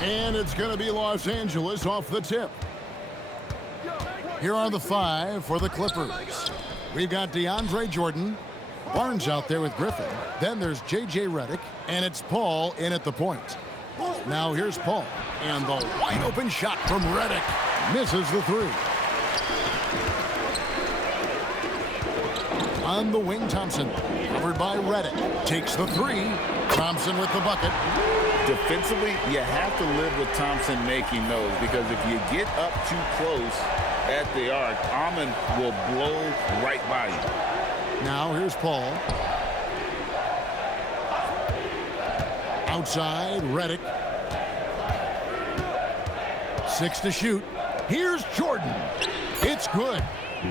And it's going to be Los Angeles off the tip. Here are the 5 for the Clippers. We've got DeAndre Jordan. Barnes out there with Griffin. Then there's J.J. Redick, and it's Paul in at the point. Now here's Paul, and the wide open shot from Redick misses the 3. On the wing, Thompson, covered by Redick, takes the 3. Thompson with the bucket. Defensively, you have to live with Thompson making those, because if you get up too close at the arc, Ahman will blow right by you. Now here's Paul. Outside, Redick. 6 to shoot. Here's Jordan. It's good.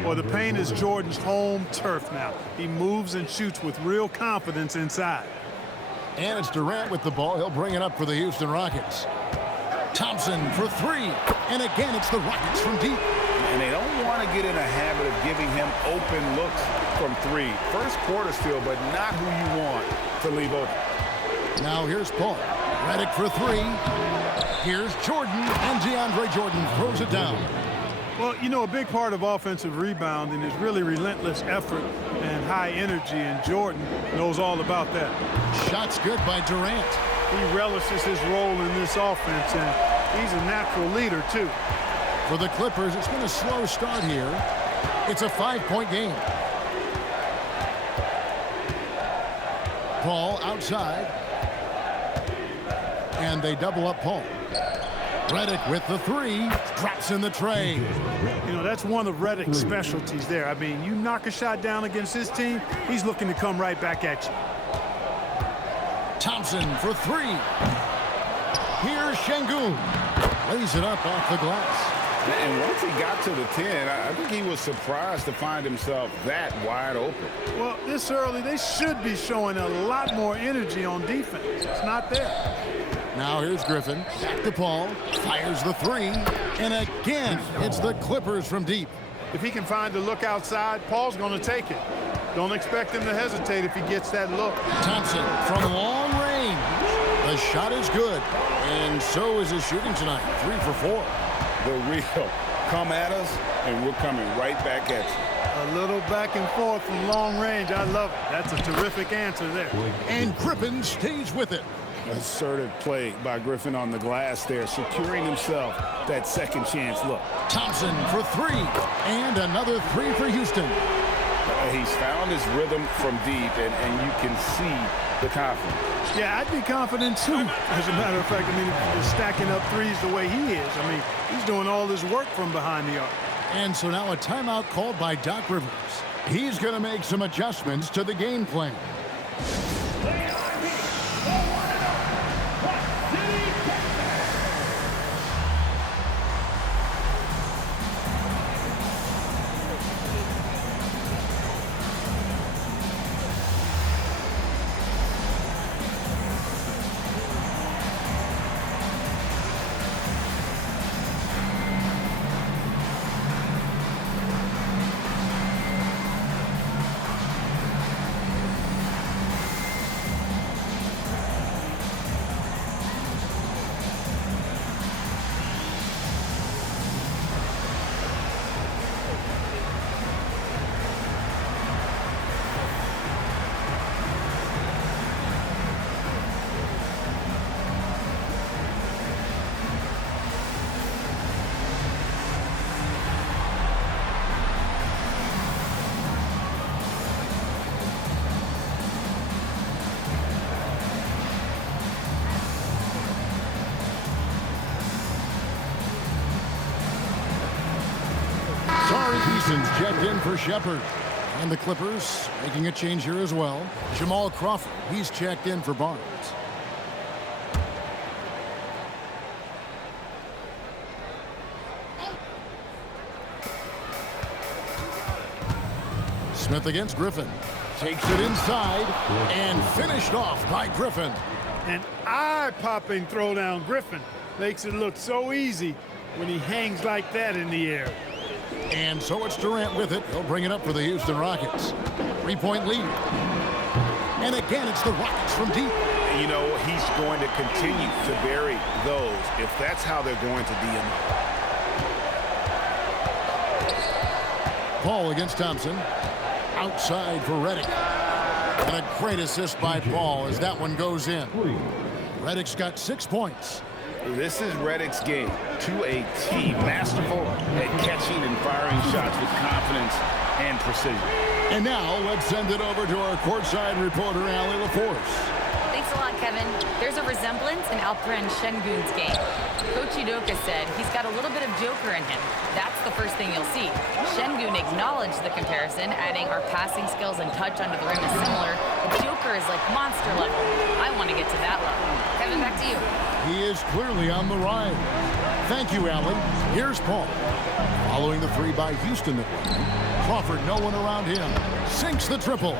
Well, the paint is Jordan's home turf now. He moves and shoots with real confidence inside. And it's Durant with the ball. He'll bring it up for the Houston Rockets. Thompson for 3. And again, it's the Rockets from deep. And they don't want to get in a habit of giving him open looks from 3. First quarter still, but not who you want to leave open. Now here's Paul. Redick for 3. Here's Jordan, and DeAndre Jordan throws it down. Well, you know, a big part of offensive rebounding is really relentless effort and high energy, and Jordan knows all about that. Shot's good by Durant. He relishes his role in this offense, and he's a natural leader, too. For the Clippers, it's been a slow start here. It's a 5-point game. Paul outside. And they double up Paul. Redick with the 3, drops in the tray. You know, that's one of Redick's specialties there. I mean, you knock a shot down against his team, he's looking to come right back at you. Thompson for 3. Here's Şengün. Lays it up off the glass. And once he got to the 10, I think he was surprised to find himself that wide open. Well, this early, they should be showing a lot more energy on defense. It's not there. Now here's Griffin. Back to Paul. Fires the 3. And again, it's the Clippers from deep. If he can find a look outside, Paul's going to take it. Don't expect him to hesitate if he gets that look. Thompson from long range. The shot is good. And so is his shooting tonight. 3 for 4. The real come at us, and we're coming right back at you. A little back and forth from long range. I love it. That's a terrific answer there. And Griffin stays with it. Assertive play by Griffin on the glass there, securing himself that second chance look. Thompson for 3. And another 3 for Houston. He's found his rhythm from deep, and you can see the confidence. Yeah, I'd be confident too. As a matter of fact, I mean, if he's stacking up threes the way he is, I mean, he's doing all his work from behind the arc. And so now a timeout called by Doc Rivers. He's going to make some adjustments to the game plan. Houston's checked in for Shepherd. And the Clippers making a change here as well. Jamal Crawford, he's checked in for Barnes. Smith against Griffin. Takes it inside and finished off by Griffin. An eye-popping throwdown. Griffin makes it look so easy when he hangs like that in the air. And so it's Durant with it. He'll bring it up for the Houston Rockets. 3-point lead. And again, it's the Rockets from deep. you know, he's going to continue to bury those if that's how they're going to DM him. Paul against Thompson. Outside for Reddick. And a great assist by Paul as that one goes in. Reddick's got 6 points. This is Reddick's game to a T. Masterful at catching and firing shots with confidence and precision. And now let's send it over to our courtside reporter, Allie LaForce. Thanks a lot, Kevin. There's a resemblance in Alperen Şengün's game. Coach Udoka said he's got a little bit of Joker in him. That's the first thing you'll see. Şengün acknowledged the comparison, adding our passing skills and touch under the rim is similar, but Joker is like monster level. I want to get to that level. Kevin, back to you. He is clearly on the ride. Thank you, Allie. Here's Paul. Following the three by Houston. Crawford, no one around him. Sinks the triple.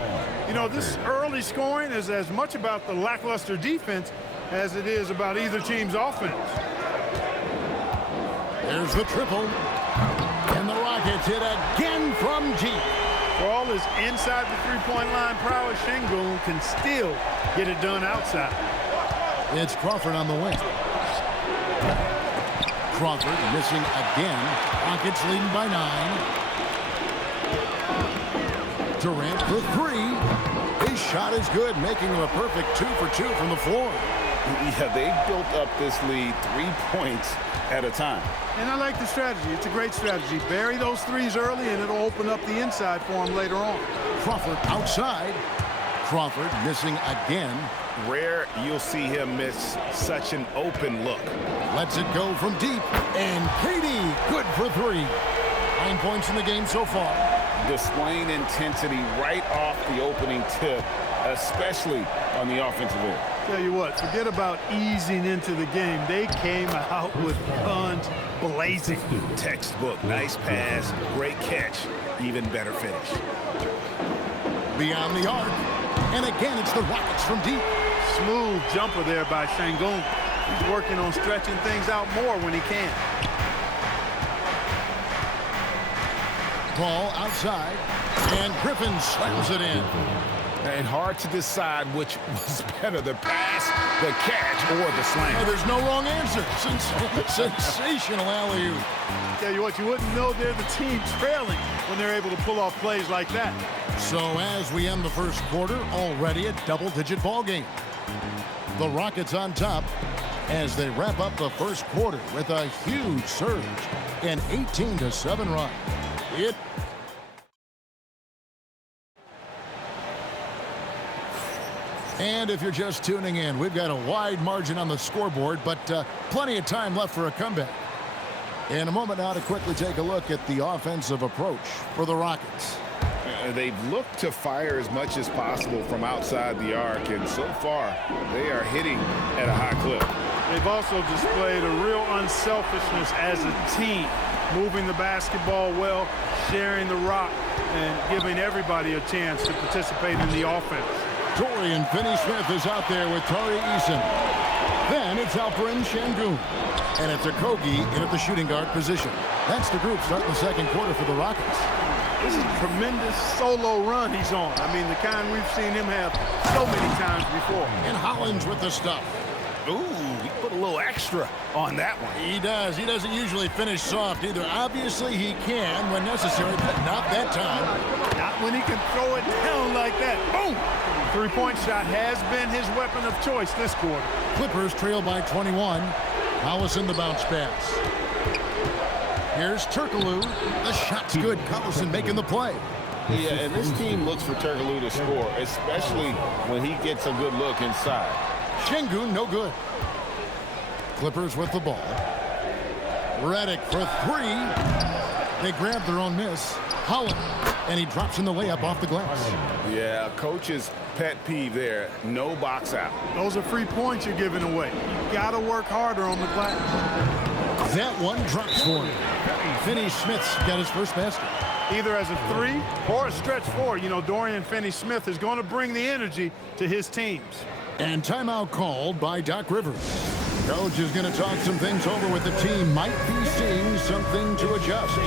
You know, this early scoring is as much about the lackluster defense as it is about either team's offense. There's the triple. And the Rockets hit again from deep. For all his inside the three-point line prowess, Şengün can still get it done outside. It's Crawford on the wing. Crawford missing again. Rockets leading by 9. Durant for 3. His shot is good, making him a perfect 2 for 2 from the floor. Yeah, they built up this lead 3 points at a time. And I like the strategy. It's a great strategy. Bury those threes early, and it'll open up the inside for him later on. Crawford outside. Crawford missing again. Rare you'll see him miss such an open look. Lets it go from deep. And KD, good for 3. 9 points in the game so far. Displaying intensity right off the opening tip, especially on the offensive end. Tell you what, forget about easing into the game. They came out with guns blazing. Textbook, nice pass, great catch, even better finish. Beyond the arc. And again, it's the Rockets from deep. Smooth jumper there by Şengün. He's working on stretching things out more when he can. Ball outside, and Griffin slams it in. And hard to decide which was better, the pass, the catch, or the slam. Oh, there's no wrong answer. Sensational alley-oop. Tell you what, you wouldn't know they're the team trailing when they're able to pull off plays like that. So as we end the first quarter, already a double-digit ball game. The Rockets on top as they wrap up the first quarter with a huge surge, an 18-7 run. And if you're just tuning in, we've got a wide margin on the scoreboard, but plenty of time left for a comeback. In a moment now to quickly take a look at the offensive approach for the Rockets. They've looked to fire as much as possible from outside the arc, and so far they are hitting at a high clip. They've also displayed a real unselfishness as a team, moving the basketball well, sharing the rock, and giving everybody a chance to participate in the offense. Dorian Finney-Smith is out there with Tari Eason. Then it's Alperen Şengün. And it's Okogie in at the shooting guard position. That's the group starting the second quarter for the Rockets. This is a tremendous solo run he's on. I mean, the kind we've seen him have so many times before. And Hollins with the stuff. Ooh, he put a little extra on that one. He does. He doesn't usually finish soft either. Obviously, he can when necessary, but not that time. Not when he can throw it down like that. Boom! Three-point shot has been his weapon of choice this quarter. Clippers trail by 21. Collison the bounce pass. Here's Turkoglu. The shot's good. Collison making the play. Yeah, and this team looks for Turkoglu to score, especially when he gets a good look inside. Şengün, no good. Clippers with the ball. Reddick for 3. They grab their own miss. Holland, and he drops in the layup off the glass. Yeah, coach's pet peeve there. No box out. Those are free points you're giving away. You got to work harder on the glass. That one drops for him. Finney-Smith's got his first basket. Either as a 3 or a stretch 4. You know, Dorian Finney-Smith is going to bring the energy to his teams. And timeout called by Doc Rivers. Coach is going to talk some things over with the team. Might be seeing something to adjust.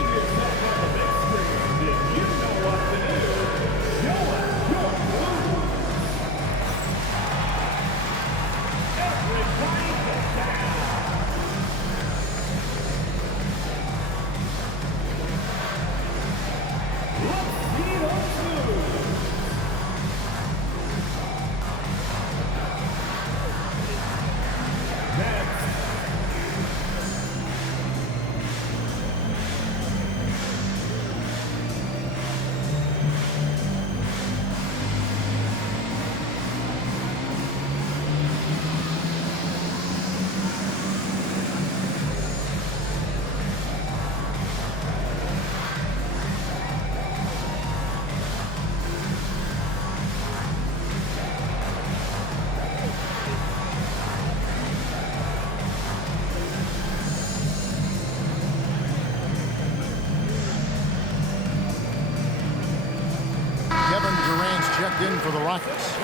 checked in for the Rockets.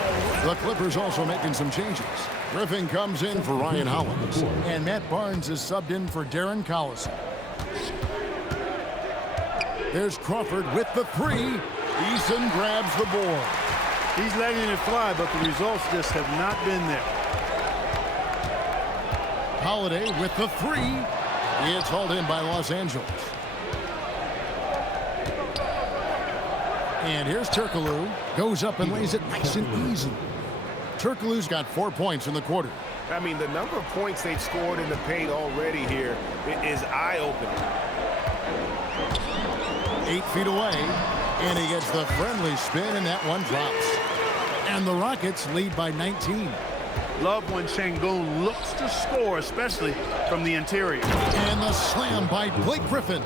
The Clippers also making some changes. Griffin comes in for Ryan Hollins. And Matt Barnes is subbed in for Darren Collison. There's Crawford with the three. Eason grabs the board. He's letting it fly, but the results just have not been there. Holiday with the three. It's hauled in by Los Angeles. And here's Turkoglu. Goes up and lays it nice and easy. Turkoglu's got 4 points in the quarter. I mean, the number of points they've scored in the paint already here is eye-opening. 8 feet away. And he gets the friendly spin, and that one drops. And the Rockets lead by 19. Love when Sengun looks to score, especially from the interior. And the slam by Blake Griffin.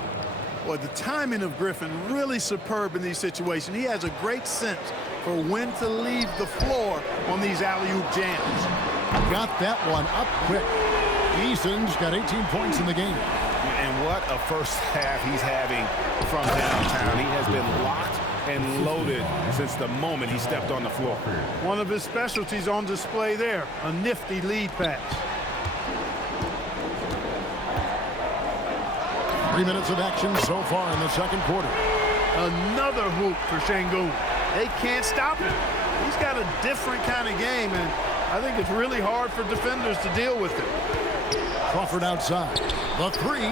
Well, the timing of Griffin really superb in these situations. He has a great sense for when to leave the floor on these alley-oop jams. Got that one up quick. Eason's got 18 points in the game. And what a first half he's having from downtown. He has been locked and loaded since the moment he stepped on the floor. One of his specialties on display there, a nifty lead pass. 3 minutes of action so far in the second quarter. Another hoop for Sengun. They can't stop him. He's got a different kind of game, and I think it's really hard for defenders to deal with it. Crawford outside. The three.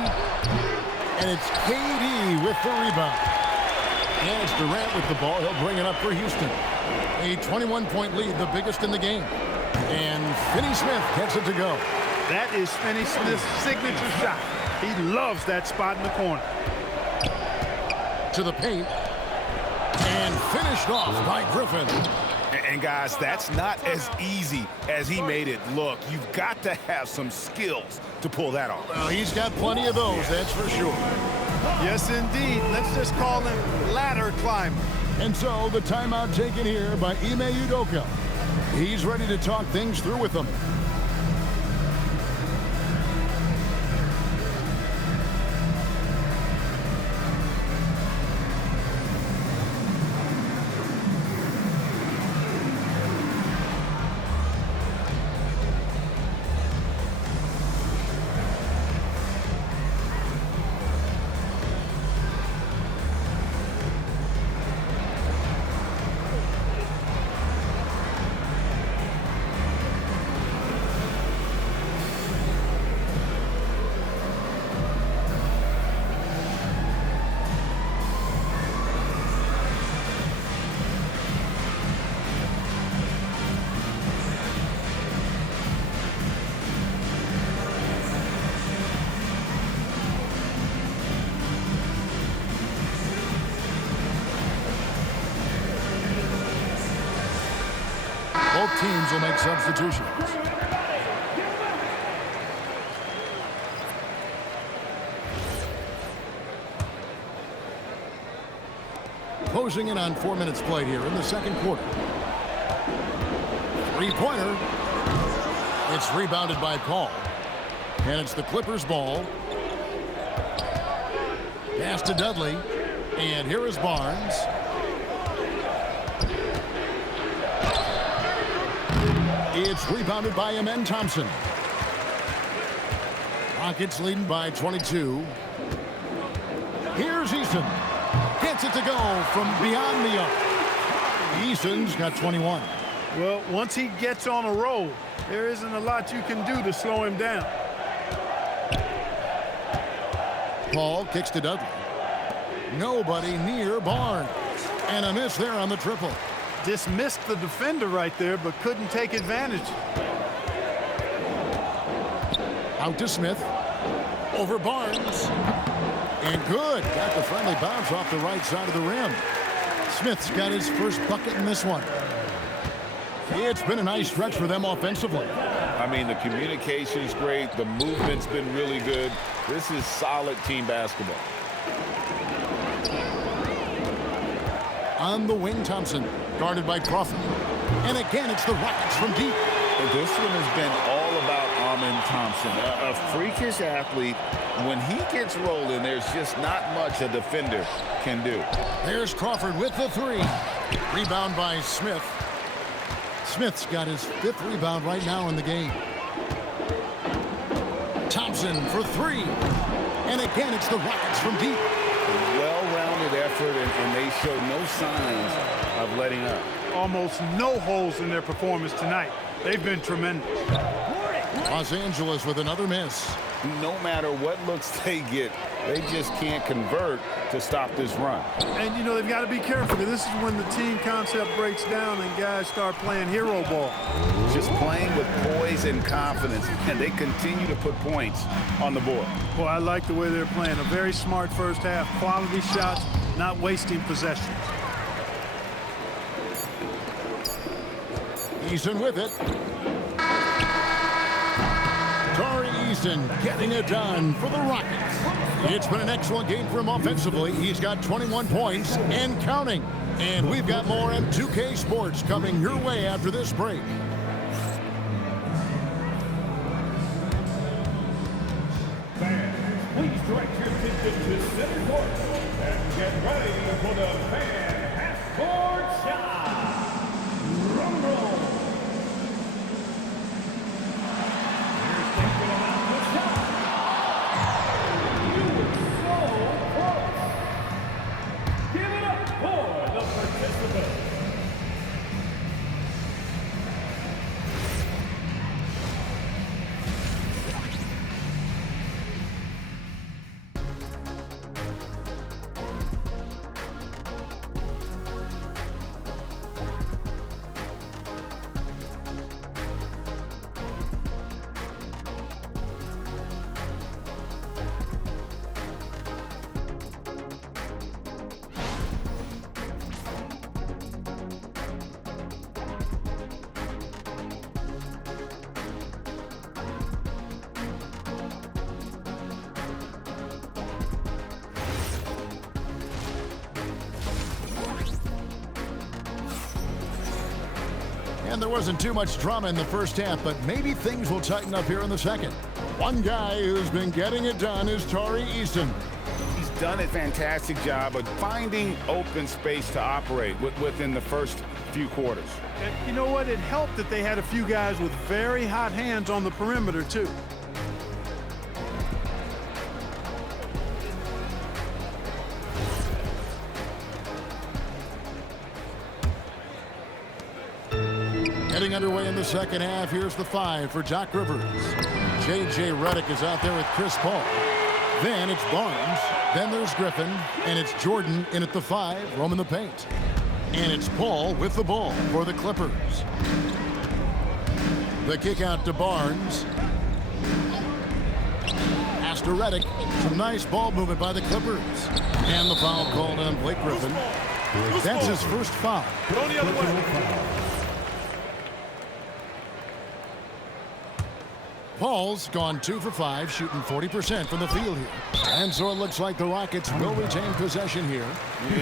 And it's KD with the rebound. And it's Durant with the ball. He'll bring it up for Houston. A 21-point lead, the biggest in the game. And Finney-Smith gets it to go. That is Finney-Smith's signature shot. He loves that spot in the corner. To the paint. And finished off by Griffin. And guys, that's not as easy as he made it look. You've got to have some skills to pull that off. Well, he's got plenty of those, that's for sure. Yes, indeed. Let's just call him ladder climber. And so the timeout taken here by Ime Udoka. He's ready to talk things through with them. Both teams will make substitutions. Closing in on 4 minutes played here in the second quarter. Three-pointer. It's rebounded by Paul. And it's the Clippers' ball. Pass to Dudley. And here is Barnes. It's rebounded by Amen Thompson. Rockets leading by 22. Here's Eason. Gets it to go from beyond the arc. Eason's got 21. Well, once he gets on a roll, there isn't a lot you can do to slow him down. Paul kicks to Dudley. Nobody near Barnes. And a miss there on the triple. Dismissed the defender right there, but couldn't take advantage. Out to Smith. Over Barnes. And good. Got the friendly bounce off the right side of the rim. Smith's got his first bucket in this one. It's been a nice stretch for them offensively. I mean, the communication's great. The movement's been really good. This is solid team basketball. On the wing, Thompson, guarded by Crawford. And again, it's the Rockets from deep. This one has been all about Amen Thompson, a freakish athlete. When he gets rolling, there's just not much a defender can do. There's Crawford with the three. Rebound by Smith. Smith's got his 5th rebound right now in the game. Thompson for 3. And again, it's the Rockets from deep. Well-rounded effort, and they show no signs of letting up. Almost no holes in their performance tonight. They've been tremendous. Los Angeles with another miss. No matter what looks they get, they just can't convert to stop this run. And, you know, they've got to be careful. This is when the team concept breaks down and guys start playing hero ball. Just playing with poise and confidence, and they continue to put points on the board. Well, I like the way they're playing. A very smart first half. Quality shots, not wasting possessions. Eason with it. Tari Eason getting it done for the Rockets. It's been an excellent game for him offensively. He's got 21 points and counting. And we've got more M2K Sports coming your way after this break. Fans, please direct your attention to center court and get ready for the fan half-court shot. Rumble. Here's thinking about the shot. You were so close. Give it up for the participants. And there wasn't too much drama in the first half, but maybe things will tighten up here in the second. One guy who's been getting it done is Tari Eason. He's done a fantastic job of finding open space to operate within the first few quarters. And you know what? It helped that they had a few guys with very hot hands on the perimeter, too. Getting underway in the second half, here's the 5 for Doc Rivers. J.J. Redick is out there with Chris Paul. Then it's Barnes. Then there's Griffin. And it's Jordan in at the 5, roaming the paint. And it's Paul with the ball for the Clippers. The kick out to Barnes. Pass to Redick. Some nice ball movement by the Clippers. And the foul called on Blake Griffin. That's his first foul. Go the other way. Paul's gone 2 for 5, shooting 40% from the field here. And so it looks like the Rockets will retain possession here.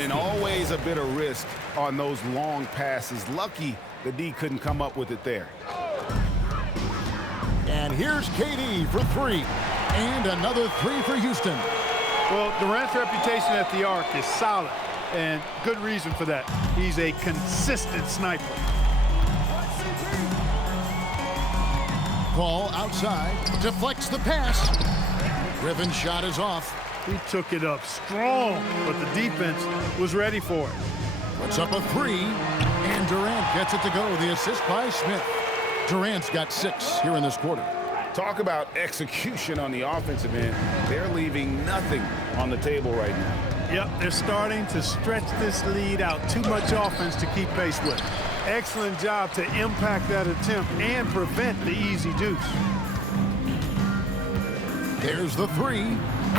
And always a bit of risk on those long passes. Lucky the D couldn't come up with it there. And here's KD for 3. And another 3 for Houston. Well, Durant's reputation at the arc is solid, and good reason for that. He's a consistent sniper. Paul outside, deflects the pass. Griffin's shot is off. He took it up strong, but the defense was ready for it. Puts up a 3, and Durant gets it to go. The assist by Smith. Durant's got 6 here in this quarter. Talk about execution on the offensive end. They're leaving nothing on the table right now. Yep, they're starting to stretch this lead out. Too much offense to keep pace with. Excellent job to impact that attempt and prevent the easy deuce. There's the 3.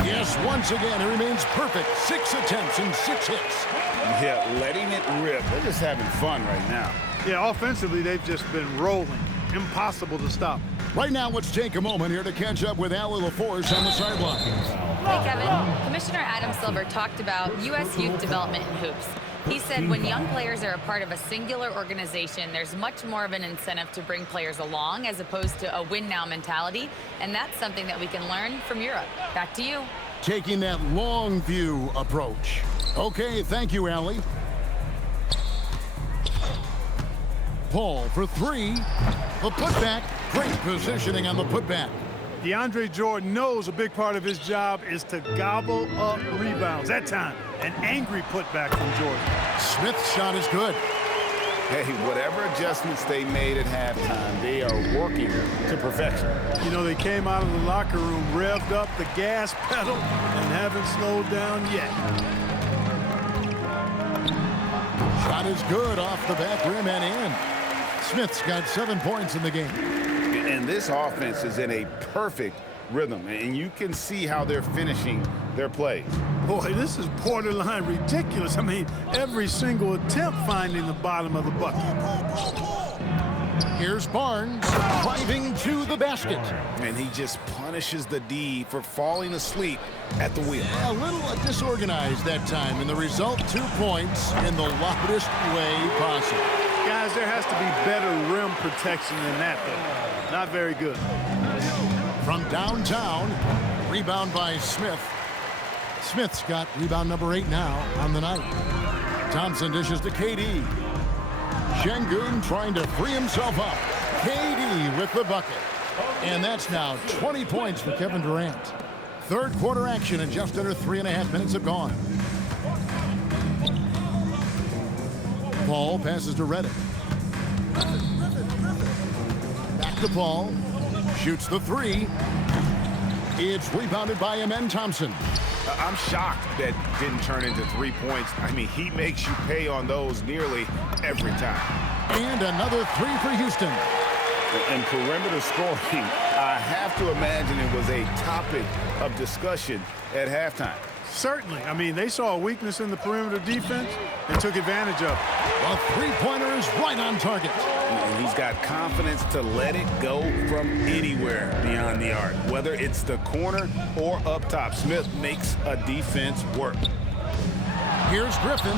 Yes, once again, it remains perfect. 6 attempts and 6 hits. Yeah, letting it rip. They're just having fun right now. Yeah, offensively, they've just been rolling. Impossible to stop. Right now, let's take a moment here to catch up with Allie LaForce on the sideline. Hey, Kevin. Commissioner Adam Silver talked about U.S. youth development in hoops. He said when young players are a part of a singular organization, there's much more of an incentive to bring players along as opposed to a win-now mentality, and that's something that we can learn from Europe. Back to you. Taking that long view approach. Okay, thank you, Allie. Paul for three. The putback. Great positioning on the putback. DeAndre Jordan knows a big part of his job is to gobble up rebounds. That time, an angry putback from Jordan. Smith's shot is good. Hey, whatever adjustments they made at halftime, they are working to perfection. You know, they came out of the locker room, revved up the gas pedal, and haven't slowed down yet. Shot is good off the back rim and in. Smith's got 7 points in the game. And this offense is in a perfect rhythm, and you can see how they're finishing their plays. Boy, this is borderline ridiculous. I mean, every single attempt finding the bottom of the bucket. Here's Barnes driving to the basket. And he just punishes the D for falling asleep at the wheel. A little disorganized that time, and the result 2 points in the loudest way possible. Guys, there has to be better rim protection than that, though. Not very good. From downtown, rebound by Smith. Smith's got rebound number 8 now on the night. Thompson dishes to KD. Şengün trying to free himself up. KD with the bucket. And that's now 20 points for Kevin Durant. Third quarter action, and just under 3.5 minutes have gone. Paul passes to Redick. Back to Paul. Shoots the three. It's rebounded by Amen Thompson. I'm shocked that didn't turn into 3 points. I mean, he makes you pay on those nearly every time. And another three for Houston. And perimeter scoring, I have to imagine it was a topic of discussion at halftime. Certainly. I mean, they saw a weakness in the perimeter defense and took advantage of it. The three-pointer is right on target. And he's got confidence to let it go from anywhere beyond the arc, whether it's the corner or up top. Smith makes a defense work. Here's Griffin.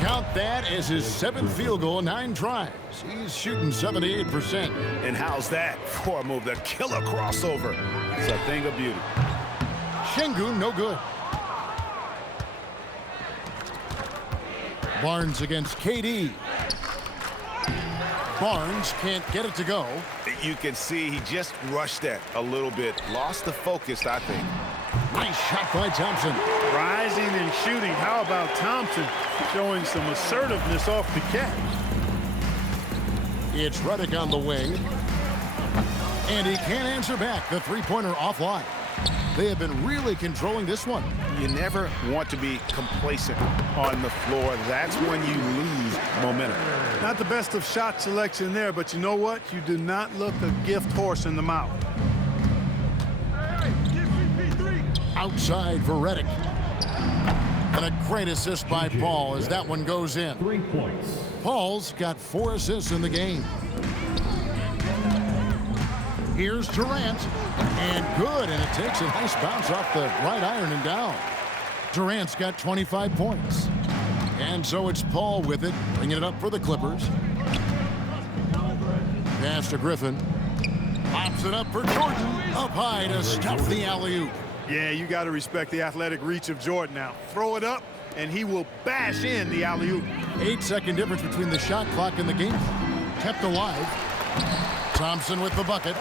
Count that as his 7th field goal in 9 tries. He's shooting 78%. And how's that for a move? The killer crossover. It's a thing of beauty. Şengün no good. Barnes against KD. Barnes can't get it to go. You can see he just rushed that a little bit. Lost the focus, I think. Nice shot by Thompson. Rising and shooting. How about Thompson showing some assertiveness off the catch? It's Redick on the wing. And he can't answer back. The three-pointer offline. They have been really controlling this one. You never want to be complacent on the floor. That's when you lose momentum. Not the best of shot selection there, but you know what? You do not look a gift horse in the mouth. Outside for Redick. And a great assist by Paul as that one goes in. 3 points. Paul's got 4 assists in the game. Here's Durant, and good, and it takes a nice bounce off the right iron and down. Durant's got 25 points. And so it's Paul with it, bringing it up for the Clippers. Pass to Griffin. Pops it up for Jordan, up high to stuff the alley-oop. Yeah, you got to respect the athletic reach of Jordan now. Throw it up, and he will bash in the alley-oop. 8-second difference between the shot clock and the game. Kept alive. Thompson with the bucket.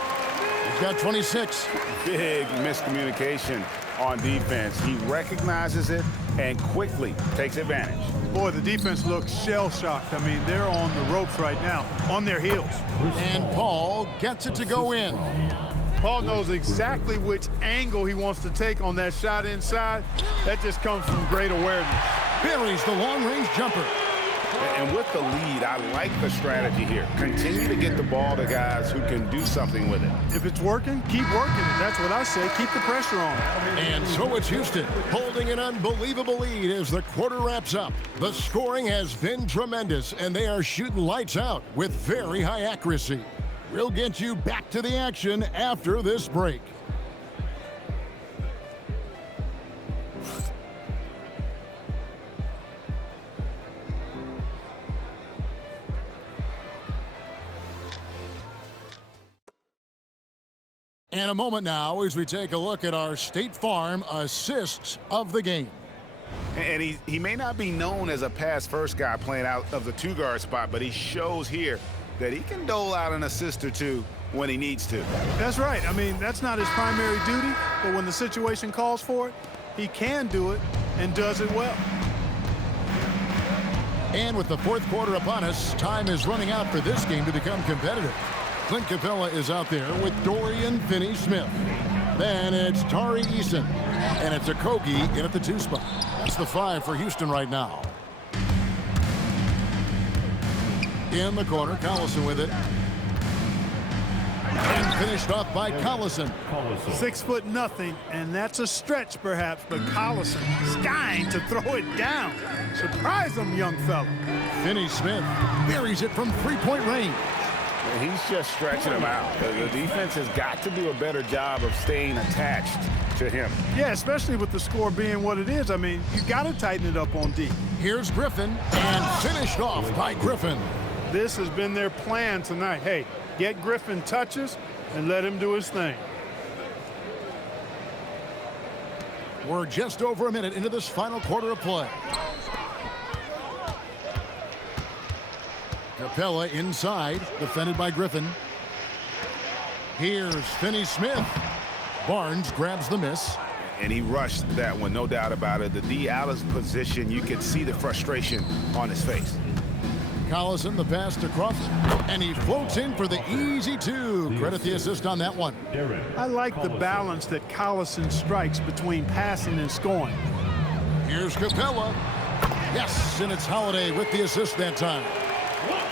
He's got 26. Big miscommunication on defense. He recognizes it and quickly takes advantage. Boy, the defense looks shell-shocked. I mean, they're on the ropes right now, on their heels. And Paul gets it to go in. Paul knows exactly which angle he wants to take on that shot inside. That just comes from great awareness. Buries the long-range jumper. And with the lead, I like the strategy here. Continue to get the ball to guys who can do something with it. If it's working, keep working it. That's what I say. Keep the pressure on. And so it's Houston holding an unbelievable lead as the quarter wraps up. The scoring has been tremendous, and they are shooting lights out with very high accuracy. We'll get you back to the action after this break. And a moment now as we take a look at our State Farm assists of the game. And he may not be known as a pass-first guy playing out of the two-guard spot, but he shows here that he can dole out an assist or two when he needs to. That's right. I mean, that's not his primary duty, but when the situation calls for it, he can do it and does it well. And with the fourth quarter upon us, time is running out for this game to become competitive. Clint Capella is out there with Dorian Finney-Smith. Then it's Tari Eason. And it's Okogie in at the 2 spot. That's the 5 for Houston right now. In the corner, Collison with it. And finished off by Collison. 6'0", and that's a stretch perhaps, but Collison skying to throw it down. Surprise him, young fella. Finney-Smith buries it from 3-point range. He's just stretching him out. The defense has got to do a better job of staying attached to him. Yeah, especially with the score being what it is. I mean, you got to tighten it up on D. Here's Griffin, and finished off by Griffin. This has been their plan tonight. Hey, get Griffin touches and let him do his thing. We're just over a minute into this final quarter of play. Capella inside, defended by Griffin. Here's Finney-Smith. Barnes grabs the miss. And he rushed that one, no doubt about it. The D out of position, you could see the frustration on his face. Collison, the pass to Crawford. And he floats in for the easy 2. Credit the assist on that one. I like the balance that Collison strikes between passing and scoring. Here's Capella. Yes, and it's Holiday with the assist that time.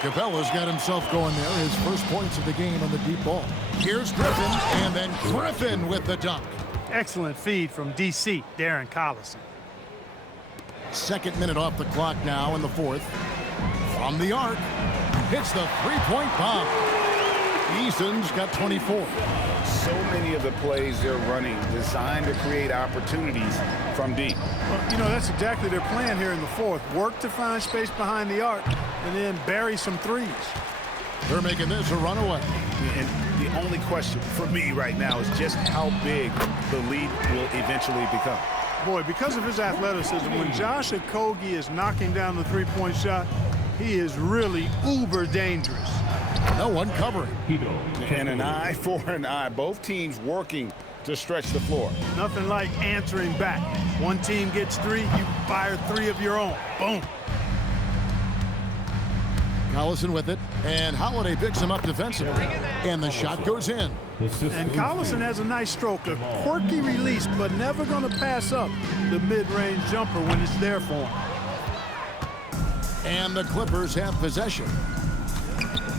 Capella's got himself going there. His first points of the game on the deep ball. Here's Griffin, and then Griffin with the dunk. Excellent feed from DC, Darren Collison. Second minute off the clock now in the fourth. From the arc, hits the 3-point bomb. Eason's got 24. So many of the plays they're running designed to create opportunities from deep. Well, you know, that's exactly their plan here in the fourth. Work to find space behind the arc and then bury some threes. They're making this a runaway. And the only question for me right now is just how big the lead will eventually become. Boy, because of his athleticism, when Josh Okogie is knocking down the 3-point shot, he is really uber dangerous. No one covering. And an eye for an eye. Both teams working to stretch the floor. Nothing like answering back. One team gets 3, you fire 3 of your own. Boom. Collison with it, and Holiday picks him up defensively. And the shot goes in. And Collison has a nice stroke, a quirky release, but never going to pass up the mid-range jumper when it's there for him. And the Clippers have possession.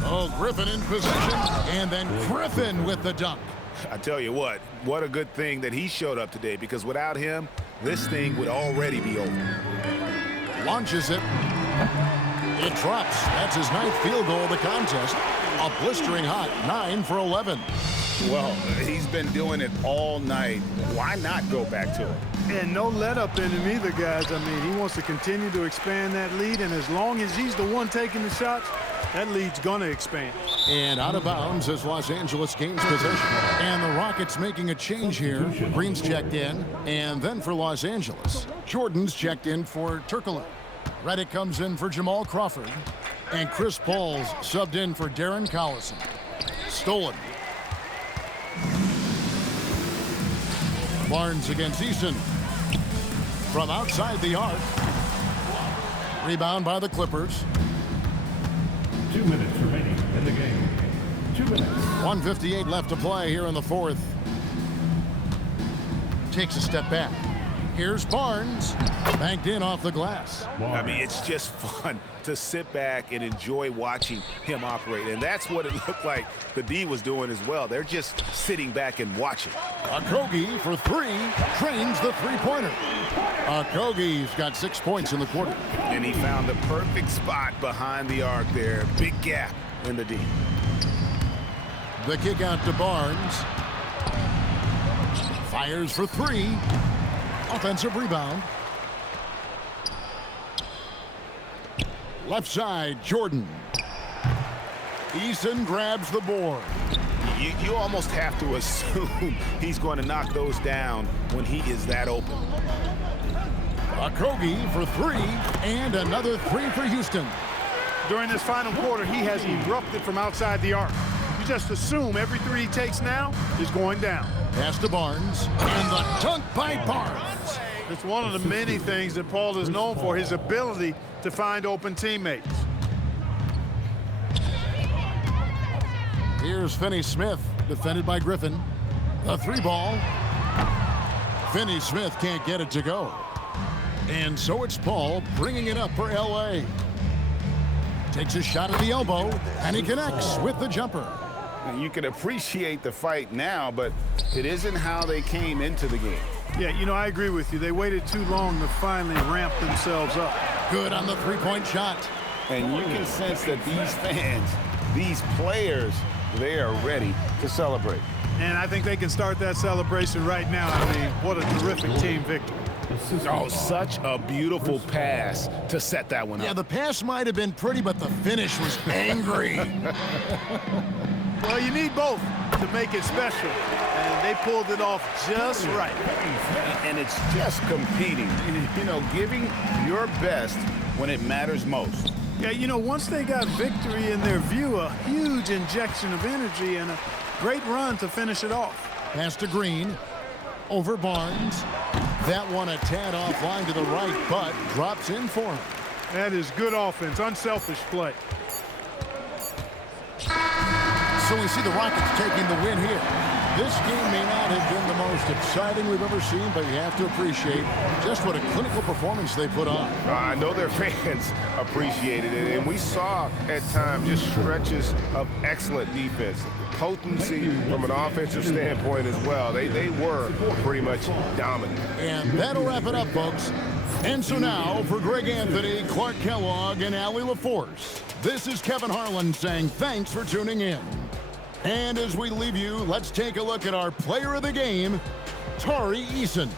Oh, Griffin in position, and then Griffin with the dunk. I tell you what a good thing that he showed up today, because without him, this thing would already be over. Launches it. It drops. That's his 9th field goal of the contest. A blistering hot 9 for 11. Well, he's been doing it all night. Why not go back to it? And no let up in him either, guys. I mean, he wants to continue to expand that lead, and as long as he's the one taking the shots, that lead's going to expand. And out of bounds as Los Angeles gains possession. And the Rockets making a change here. Green's checked in, and then for Los Angeles, Jordan's checked in for Turkoglu. Redick comes in for Jamal Crawford, and Chris Paul's subbed in for Darren Collison. Stolen. Barnes against Eason. From outside the arc. Rebound by the Clippers. 2 minutes remaining in the game. 2 minutes. 1:58 left to play here in the fourth. Takes a step back. Here's Barnes. Banked in off the glass. I mean, it's just fun to sit back and enjoy watching him operate. And that's what it looked like the D was doing as well. They're just sitting back and watching. Okogie for 3. Trains the 3-pointer. Okogie's got 6 points in the quarter. And he found the perfect spot behind the arc there. Big gap in the D. The kick out to Barnes. Fires for 3. Offensive rebound. Left side, Jordan. Eason grabs the board. You almost have to assume he's going to knock those down when he is that open. Okogie for 3, and another 3 for Houston. During this final quarter, he has erupted from outside the arc. You just assume every three he takes now is going down. Pass to Barnes, and the dunk by Barnes. It's one of the many things that Paul is known for, his ability to find open teammates. Here's Finney-Smith, defended by Griffin. A three ball. Finney-Smith can't get it to go. And so it's Paul bringing it up for L.A. Takes a shot at the elbow, and he connects with the jumper. And you can appreciate the fight now, but it isn't how they came into the game. Yeah, you know, I agree with you. They waited too long to finally ramp themselves up. Good on the three-point shot. And you can sense that these fans, these players, they are ready to celebrate. And I think they can start that celebration right now. I mean, what a terrific team victory. Oh, such a beautiful pass to set that one up. Yeah, the pass might have been pretty, but the finish was angry. Well, you need both to make it special, and they pulled it off just right. And it's just competing, you know, giving your best when it matters most. Yeah, you know, once they got victory in their view, a huge injection of energy and a great run to finish it off. Pass to Green, over Barnes. That one a tad offline to the right, but drops in for him. That is good offense, unselfish play. So we see the Rockets taking the win here. This game may not have been the most exciting we've ever seen, but you have to appreciate just what a clinical performance they put on. I know their fans appreciated it, and we saw at times just stretches of excellent defense. Potency from an offensive standpoint as well. They were pretty much dominant. And that'll wrap it up, folks. And so now, for Greg Anthony, Clark Kellogg, and Allie LaForce, this is Kevin Harlan saying thanks for tuning in. And as we leave you, let's take a look at our player of the game, Tari Eason.